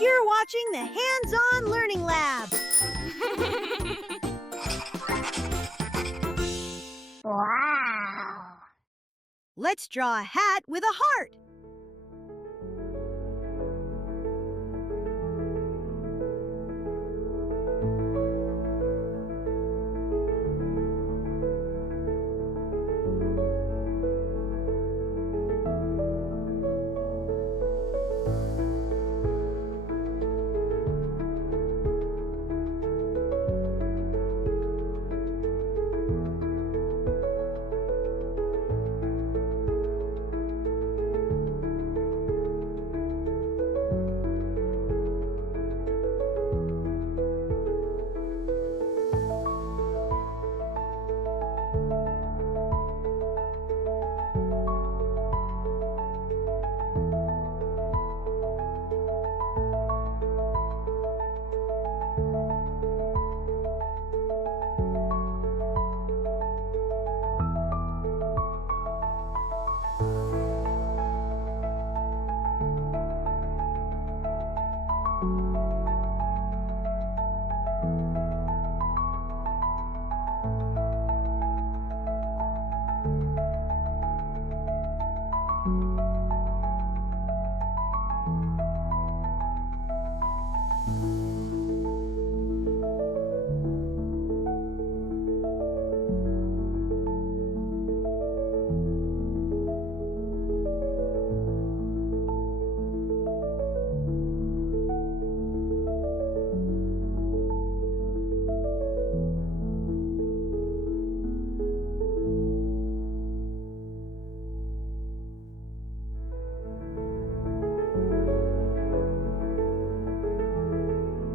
You're watching the Hands-On Learning Lab. Wow! Let's draw a hat with a heart.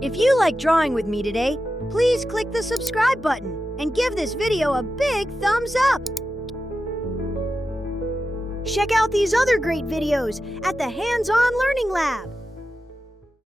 If you like drawing with me today, please click the subscribe button and give this video a big thumbs up. Check out these other great videos at the Hands-On Learning Lab.